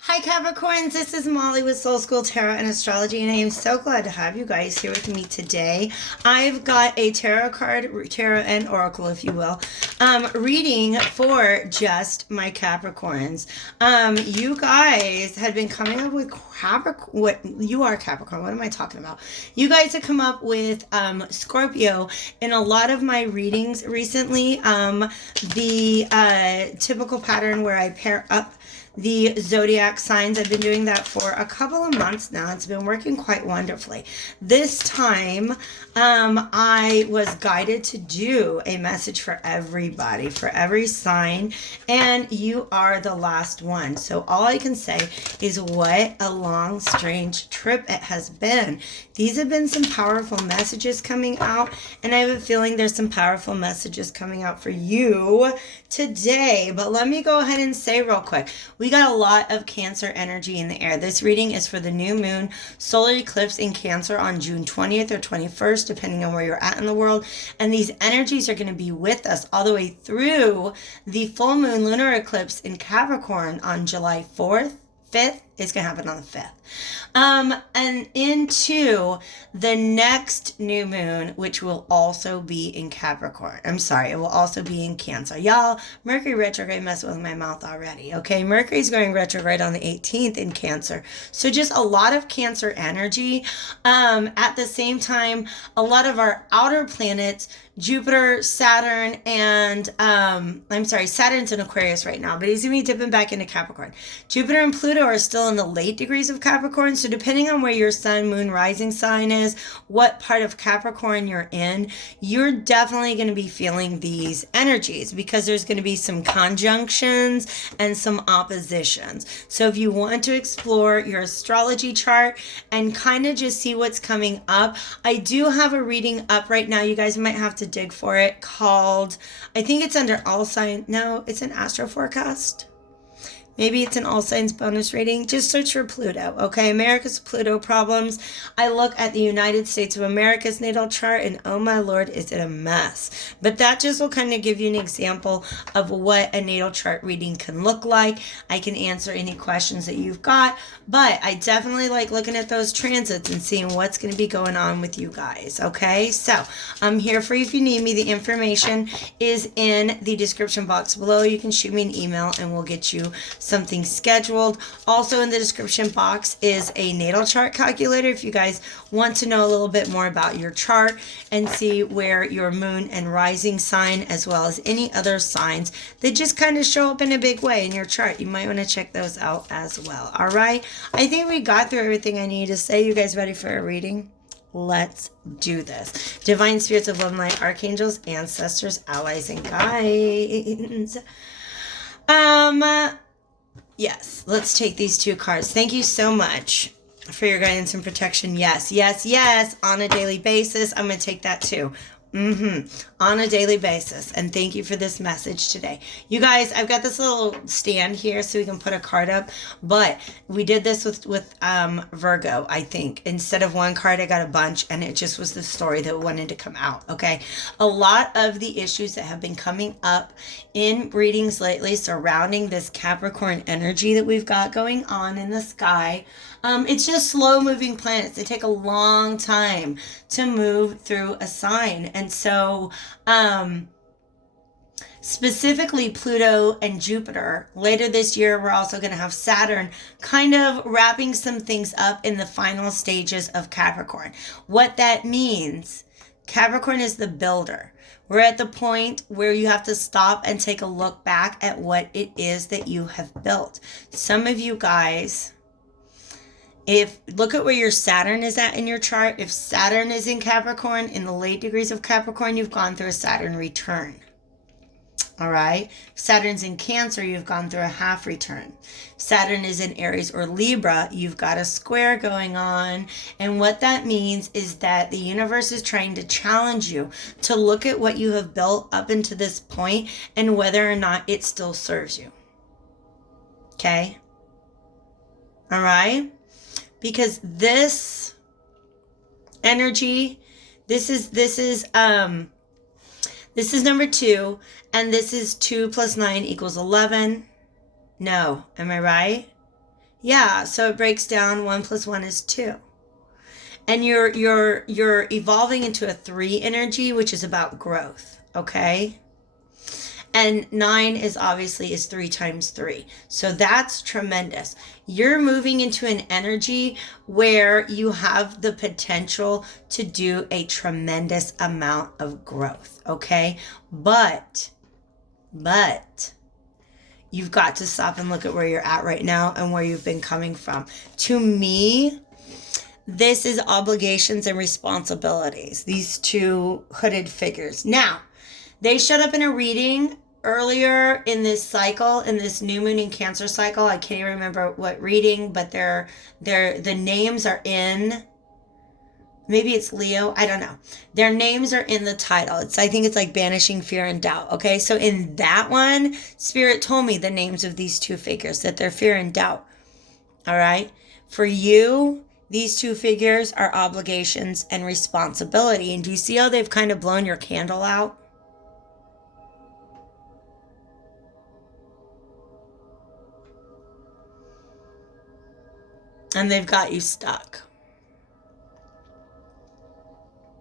Hi Capricorns, this is Molly with Soul School Tarot and Astrology, and I am so glad to have you guys here with me today. I've got a tarot card, tarot and oracle, if you will, reading for just my Capricorns. You guys had been coming up with Capricorn. What am I talking about? You guys have come up with Scorpio in a lot of my readings recently. The typical pattern where I pair up the zodiac signs. I've been doing that for a couple of months now. It's been working quite wonderfully. This time, I was guided to do a message for everybody, for every sign, and you are the last one. So all I can say is what a long, strange trip it has been. These have been some powerful messages coming out, and I have a feeling there's some powerful messages coming out for you today. But let me go ahead and say real quick, we got a lot of Cancer energy in the air. This reading is for the new moon solar eclipse in Cancer on June 20th or 21st, depending on where you're at in the world. And these energies are going to be with us all the way through the full moon lunar eclipse in Capricorn on July 4th. 5th is going to happen on the 5th. And into the next new moon, which will also be in Capricorn. I'm sorry, it will also be in Cancer. Y'all, Mercury retrograde messed with my mouth already, okay? Mercury's going retrograde on the 18th in Cancer. So just a lot of Cancer energy. At the same time, a lot of our outer planets, Jupiter, Saturn, and Saturn's in Aquarius right now, but he's going to be dipping back into Capricorn. Jupiter and Pluto are still in the late degrees of Capricorn, so depending on where your sun, moon, rising sign is, what part of Capricorn you're in, you're definitely going to be feeling these energies because there's going to be some conjunctions and some oppositions. So if you want to explore your astrology chart and kind of just see what's coming up, I do have a reading up right now. You guys might have to dig for it, called, I think it's under all sign. No, it's an astro forecast. Maybe it's an all signs bonus reading. Just search for Pluto, okay? America's Pluto problems. I look at the United States of America's natal chart, and oh my lord, is it a mess. But that just will kind of give you an example of what a natal chart reading can look like. I can answer any questions that you've got, but I definitely like looking at those transits and seeing what's going to be going on with you guys, okay? So I'm here for you if you need me. The information is in the description box below. You can shoot me an email and we'll get you something scheduled. Also in the description box is a natal chart calculator if you guys want to know a little bit more about your chart and see where your moon and rising sign, as well as any other signs that just kind of show up in a big way in your chart. You might want to check those out as well. All right, I think we got through everything I need to say. You guys ready for a reading? Let's do this. Divine spirits of love, light, archangels, ancestors, allies, and guides. Yes, let's take these two cards. Thank you so much for your guidance and protection. Yes, yes, yes. On a daily basis. I'm going to take that too. On a daily basis. And thank you for this message today. You guys, I've got this little stand here so we can put a card up, but we did this with Virgo, I think. Instead of one card, I got a bunch, and it just was the story that wanted to come out, okay? A lot of the issues that have been coming up in readings lately surrounding this Capricorn energy that we've got going on in the sky, it's just slow moving planets. They take a long time to move through a sign. And so, specifically Pluto and Jupiter, later this year, we're also going to have Saturn kind of wrapping some things up in the final stages of Capricorn. What that means, Capricorn is the builder. We're at the point where you have to stop and take a look back at what it is that you have built. Some of you guys, look at where your Saturn is at in your chart. If Saturn is in Capricorn, in the late degrees of Capricorn, you've gone through a Saturn return. All right. If Saturn's in Cancer, you've gone through a half return. If Saturn is in Aries or Libra, you've got a square going on. And what that means is that the universe is trying to challenge you to look at what you have built up into this point and whether or not it still serves you. Okay. All right. Because this energy, this is number 2, and this is 2 plus 9 equals 11. No, am I right? Yeah, so it breaks down 1 + 1 is 2. And you're evolving into a 3 energy, which is about growth, okay? And 9 is obviously is 3 times 3. So that's tremendous. You're moving into an energy where you have the potential to do a tremendous amount of growth, okay? But you've got to stop and look at where you're at right now and where you've been coming from. To me, this is obligations and responsibilities, these two hooded figures. Now, they showed up in a reading earlier in this cycle, in this new moon in Cancer cycle. I can't even remember what reading, but the names are in, maybe it's Leo, I don't know. Their names are in the title. I think it's like Banishing Fear and Doubt. Okay, so in that one, Spirit told me the names of these two figures, that they're fear and doubt. All right, for you, these two figures are obligations and responsibility. And do you see how they've kind of blown your candle out? And they've got you stuck.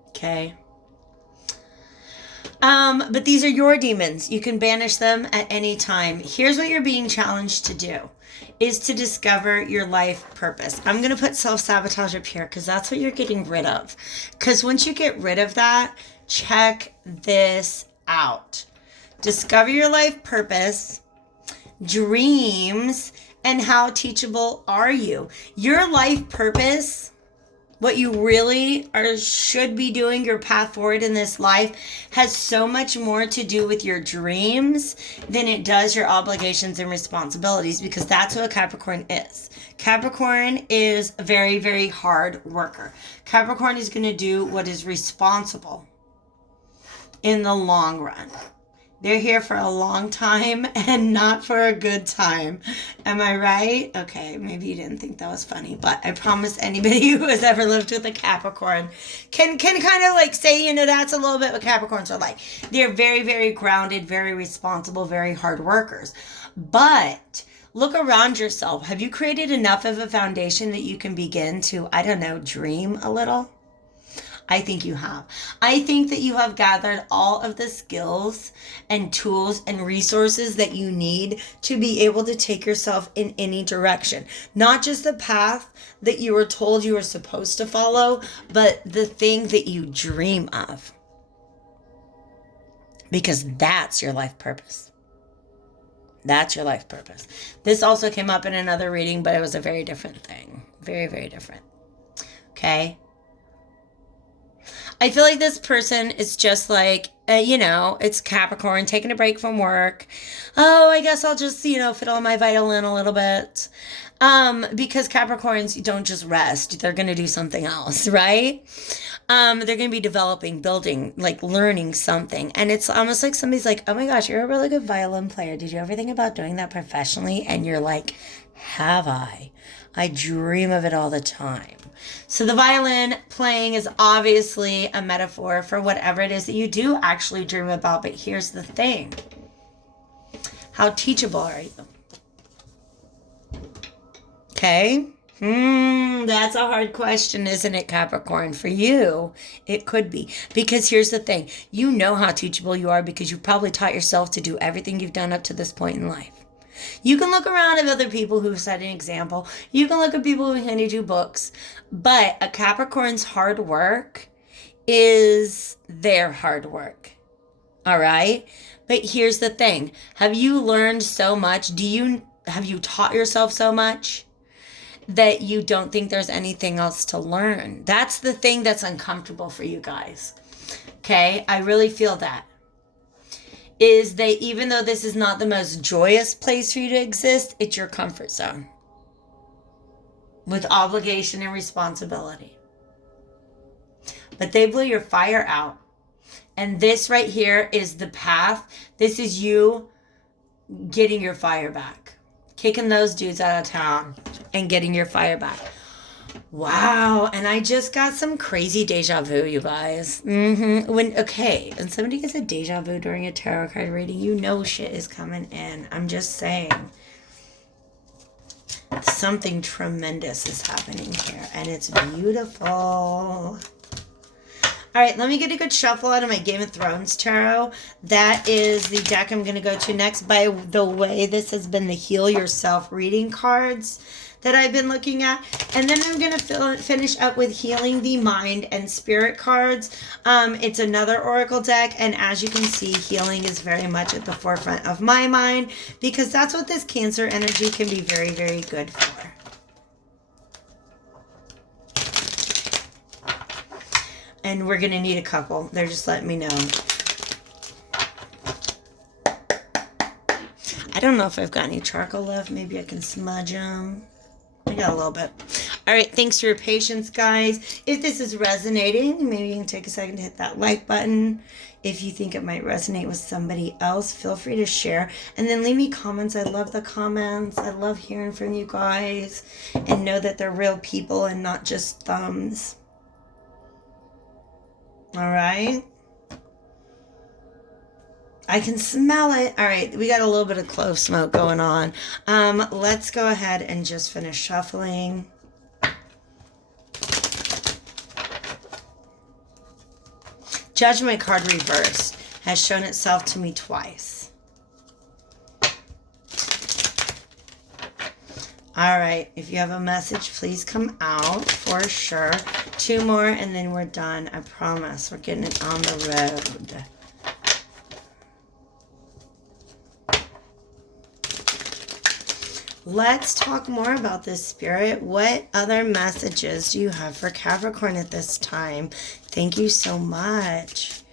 Okay. But these are your demons. You can banish them at any time. Here's what you're being challenged to do, is to discover your life purpose. I'm going to put self-sabotage up here because that's what you're getting rid of. Because once you get rid of that, check this out. Discover your life purpose, dreams, and how teachable are you? Your life purpose, what you really should be doing, your path forward in this life, has so much more to do with your dreams than it does your obligations and responsibilities, because that's what a Capricorn is. Capricorn is a very, very hard worker. Capricorn is going to do what is responsible in the long run. They're here for a long time and not for a good time. Am I right? Okay, maybe you didn't think that was funny, but I promise anybody who has ever lived with a Capricorn can kind of like say, that's a little bit what Capricorns are like. They're very, very grounded, very responsible, very hard workers. But look around yourself. Have you created enough of a foundation that you can begin to, dream a little? I think you have. I think that you have gathered all of the skills and tools and resources that you need to be able to take yourself in any direction. Not just the path that you were told you were supposed to follow, but the thing that you dream of. Because that's your life purpose. That's your life purpose. This also came up in another reading, but it was a very different thing. Very, very different. Okay? I feel like this person is just like, it's Capricorn, taking a break from work. Oh, I guess I'll just, fiddle my violin a little bit. Because Capricorns don't just rest. They're going to do something else, right? They're going to be developing, building, like learning something. And it's almost like somebody's like, oh my gosh, you're a really good violin player. Did you ever think about doing that professionally? And you're like, have I? I dream of it all the time. So the violin playing is obviously a metaphor for whatever it is that you do actually dream about. But here's the thing. How teachable are you? Okay. That's a hard question, isn't it, Capricorn? For you, it could be. Because here's the thing. You know how teachable you are because you've probably taught yourself to do everything you've done up to this point in life. You can look around at other people who've set an example. You can look at people who handed you books. But a Capricorn's hard work is their hard work. All right? But here's the thing. Have you learned so much? Have you taught yourself so much that you don't think there's anything else to learn? That's the thing that's uncomfortable for you guys. Okay? I really feel that. Is that even though this is not the most joyous place for you to exist, it's your comfort zone with obligation and responsibility. But they blew your fire out. And this right here is the path. This is you getting your fire back. Kicking those dudes out of town and getting your fire back. Wow, and I just got some crazy deja vu, you guys. When somebody gets a deja vu during a tarot card reading, shit is coming in. I'm just saying. Something tremendous is happening here, and it's beautiful. All right, let me get a good shuffle out of my Game of Thrones tarot. That is the deck I'm going to go to next. By the way, this has been the Heal Yourself reading cards that I've been looking at. And then I'm going to finish up with Healing the Mind and Spirit cards. It's another oracle deck, and as you can see, healing is very much at the forefront of my mind, because that's what this Cancer energy can be very, very good for. And we're going to need a couple. They're just letting me know. I don't know if I've got any charcoal left. Maybe I can smudge them. I got a little bit. All right, thanks for your patience, guys. If this is resonating, maybe you can take a second to hit that like button. If you think it might resonate with somebody else, feel free to share. And then leave me comments. I love the comments. I love hearing from you guys. And know that they're real people and not just thumbs. All right. I can smell it. All right, we got a little bit of clove smoke going on. Let's go ahead and just finish shuffling. Judgment card reversed has shown itself to me twice. All right, if you have a message, please come out for sure. 2 more and then we're done. I promise. We're getting it on the road. Let's talk more about this, Spirit. What other messages do you have for Capricorn at this time? Thank you so much.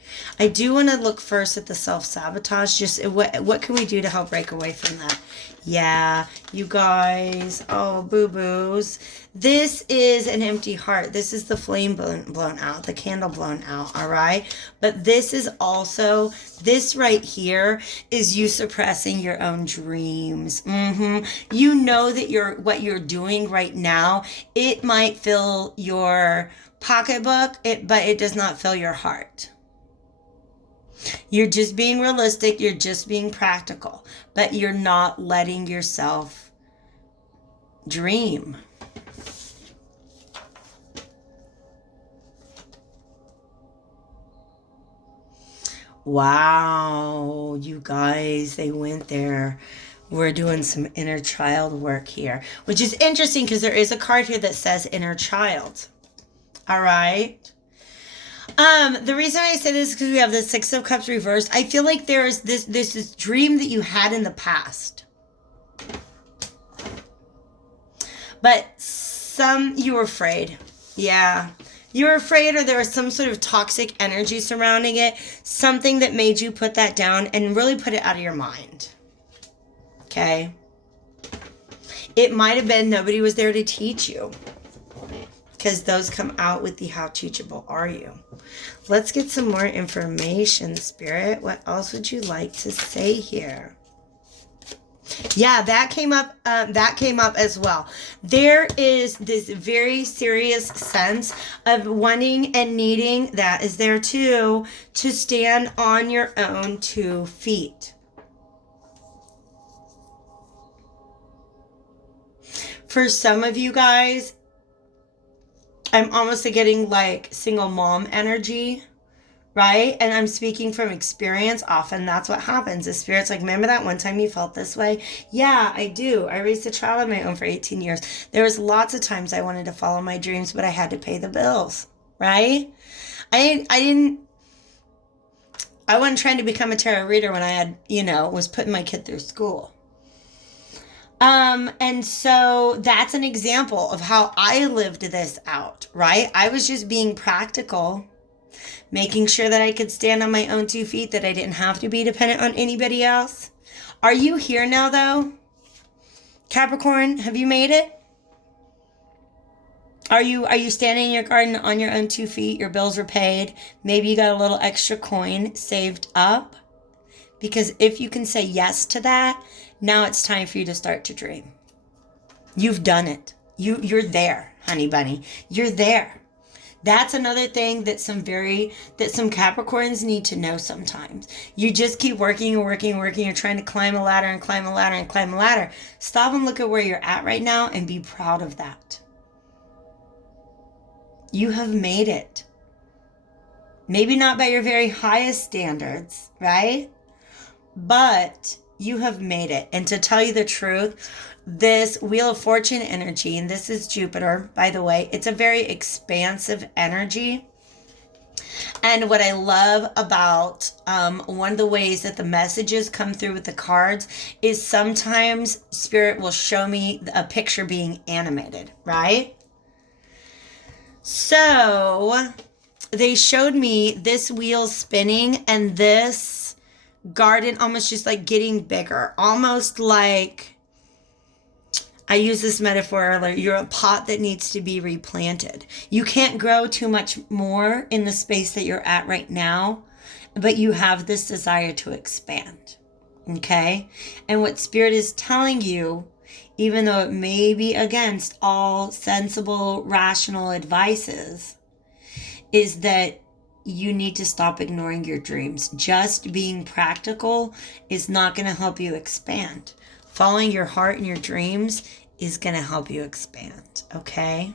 I do want to look first at the self-sabotage. Just what can we do to help break away from that? Yeah, you guys. Oh, boo-boos. This is an empty heart. This is the flame blown out, the candle blown out, all right? But this is also, this right here is you suppressing your own dreams. You know that what you're doing right now, it might fill your pocketbook, but it does not fill your heart. You're just being realistic. You're just being practical, but you're not letting yourself dream. Wow, you guys, they went there. We're doing some inner child work here, which is interesting because there is a card here that says inner child. All right. The reason I say this is because we have the 6 of Cups reversed. I feel like there is this dream that you had in the past. But you were afraid. Yeah. You were afraid, or there was some sort of toxic energy surrounding it. Something that made you put that down and really put it out of your mind. Okay? It might have been nobody was there to teach you. Because those come out with the how teachable are you. Let's get some more information, Spirit. What else would you like to say here? Yeah, that came up as well. There is this very serious sense of wanting and needing, that is there too, to stand on your own 2 feet. For some of you guys, I'm almost getting like single mom energy, right? And I'm speaking from experience. Often that's what happens. The Spirit's like, remember that one time you felt this way? Yeah, I do. I raised a child on my own for 18 years. There was lots of times I wanted to follow my dreams, but I had to pay the bills, right? I wasn't trying to become a tarot reader when I had, was putting my kid through school. And so that's an example of how I lived this out, right? I was just being practical, making sure that I could stand on my own 2 feet, that I didn't have to be dependent on anybody else. Are you here now, though? Capricorn, have you made it? Are you standing in your garden on your own 2 feet? Your bills were paid. Maybe you got a little extra coin saved up. Because if you can say yes to that, now it's time for you to start to dream. You've done it. You're there, honey bunny. You're there. That's another thing that some Capricorns need to know sometimes. You just keep working and working and working. You're trying to climb a ladder and climb a ladder and climb a ladder. Stop and look at where you're at right now and be proud of that. You have made it. Maybe not by your very highest standards, right? But you have made it. And to tell you the truth, this Wheel of Fortune energy, and this is Jupiter, by the way, it's a very expansive energy. And what I love about one of the ways that the messages come through with the cards is sometimes Spirit will show me a picture being animated, right? So they showed me this wheel spinning and this garden almost just like getting bigger, almost like, I use this metaphor earlier, you're a pot that needs to be replanted. You can't grow too much more in the space that you're at right now, but you have this desire to expand, okay? And what Spirit is telling you, even though it may be against all sensible, rational advices, is that you need to stop ignoring your dreams. Just being practical is not going to help you expand. Following your heart and your dreams is going to help you expand, okay?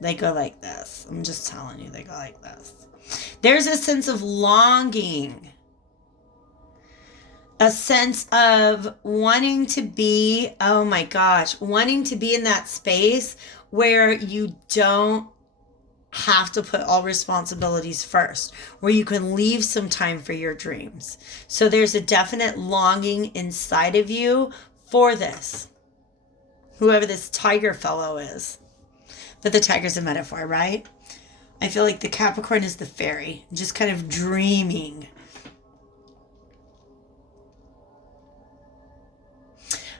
They go like this. I'm just telling you, they go like this. There's a sense of longing, a sense of wanting to be, oh my gosh, wanting to be in that space where you don't have to put all responsibilities first, where you can leave some time for your dreams. So there's a definite longing inside of you for this, whoever this tiger fellow is. But the tiger's a metaphor, right? I feel like the Capricorn is the fairy, just kind of dreaming.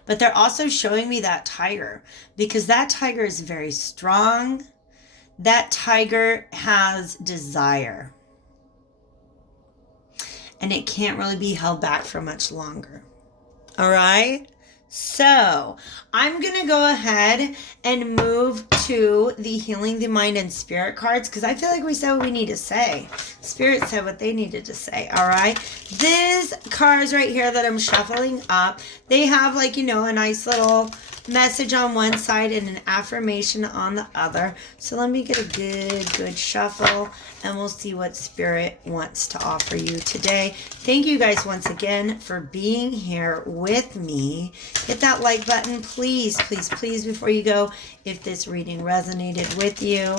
But they're also showing me that tiger, because that tiger is very strong. That tiger has desire. And it can't really be held back for much longer. All right? So I'm going to go ahead and move to the Healing the Mind and Spirit cards, because I feel like we said what we need to say. Spirit said what they needed to say. All right. These cards right here that I'm shuffling up, they have like, you know, a nice little message on one side and an affirmation on the other. So let me get a good shuffle and we'll see what Spirit wants to offer you today. Thank you guys once again for being here with me. Hit that like button, please, please, please, before you go, if this reading resonated with you.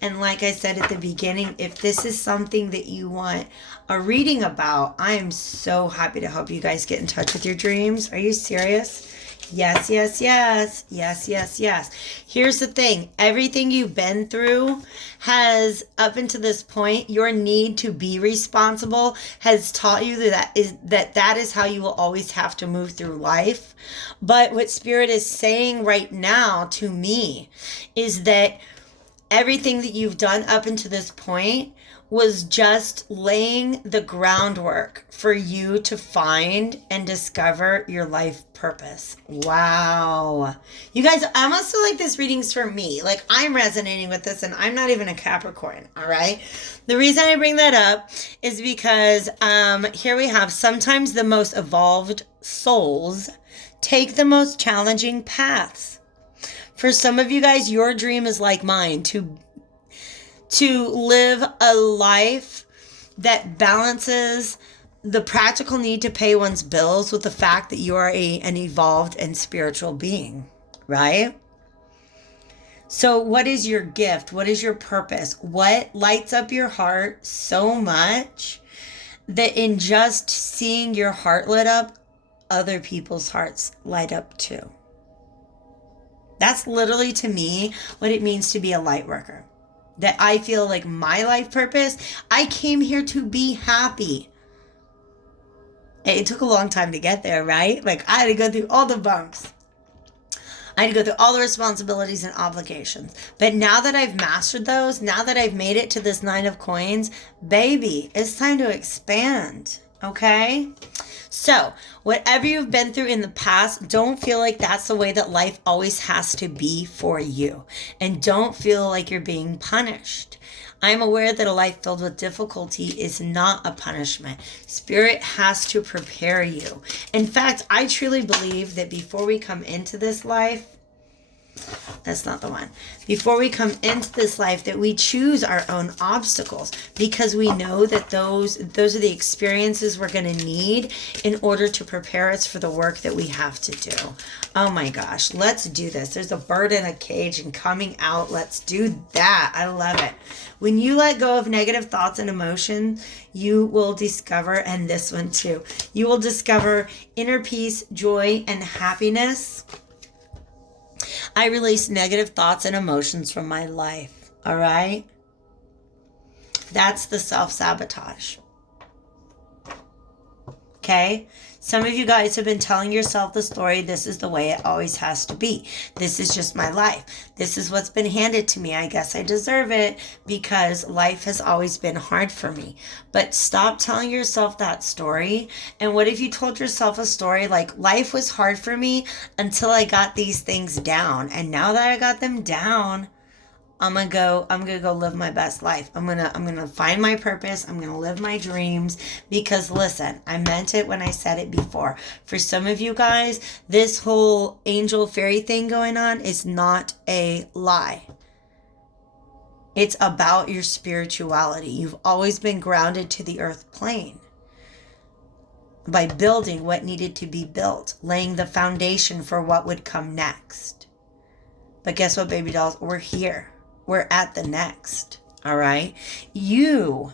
And like I said at the beginning, if this is something that you want a reading about, I am so happy to help you guys get in touch with your dreams. Are you serious? Yes, yes, yes. Yes, yes, yes. Here's the thing. Everything you've been through has, up until this point, your need to be responsible has taught you that is how you will always have to move through life. But what Spirit is saying right now to me is that everything that you've done up until this point was just laying the groundwork for you to find and discover your life purpose. Wow. You guys, I almost feel like this reading's for me. Like I'm resonating with this and I'm not even a Capricorn, all right? The reason I bring that up is because here we have sometimes the most evolved souls take the most challenging paths. For some of you guys, your dream is like mine, to live a life that balances the practical need to pay one's bills with the fact that you are an evolved and spiritual being, right? So what is your gift? What is your purpose? What lights up your heart so much that in just seeing your heart lit up, other people's hearts light up too? That's literally, to me, what it means to be a light worker. That I feel like my life purpose, I came here to be happy. It took a long time to get there, right? Like I had to go through all the bumps. I had to go through all the responsibilities and obligations. But now that I've mastered those, now that I've made it to this 9 of coins, baby, it's time to expand. Okay? So, whatever you've been through in the past, don't feel like that's the way that life always has to be for you. And don't feel like you're being punished. I'm aware that a life filled with difficulty is not a punishment. Spirit has to prepare you. In fact, I truly believe that before we come into this life, that's not the one. Before we come into this life, that we choose our own obstacles, because we know that those are the experiences we're going to need in order to prepare us for the work that we have to do. Oh my gosh, let's do this. There's a bird in a cage and coming out. Let's do that. I love it. When you let go of negative thoughts and emotion, you will discover, and this one too, you will discover inner peace, joy, and happiness. I release negative thoughts and emotions from my life. All right? That's the self-sabotage. Okay? Some of you guys have been telling yourself the story, this is the way it always has to be. This is just my life. This is what's been handed to me. I guess I deserve it because life has always been hard for me. But stop telling yourself that story. And what if you told yourself a story like, life was hard for me until I got these things down. And now that I got them down, I'm gonna go live my best life. I'm gonna find my purpose. I'm gonna live my dreams. Because listen, I meant it when I said it before. For some of you guys, this whole angel fairy thing going on is not a lie. It's about your spirituality. You've always been grounded to the earth plane by building what needed to be built, laying the foundation for what would come next. But guess what, baby dolls? We're here. We're at the next, all right? You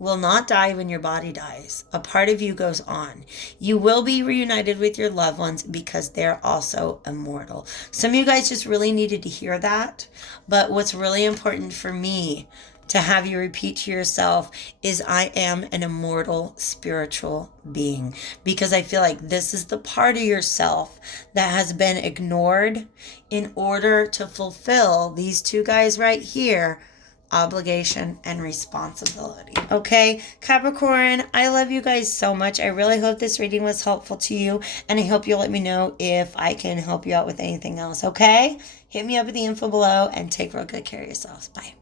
will not die when your body dies. A part of you goes on. You will be reunited with your loved ones because they're also immortal. Some of you guys just really needed to hear that. But what's really important for me to have you repeat to yourself is I am an immortal spiritual being, because I feel like this is the part of yourself that has been ignored in order to fulfill these two guys right here, obligation and responsibility. Okay, Capricorn, I love you guys so much. I really hope this reading was helpful to you, and I hope you'll let me know if I can help you out with anything else. Okay, hit me up at the info below and take real good care of yourselves. Bye.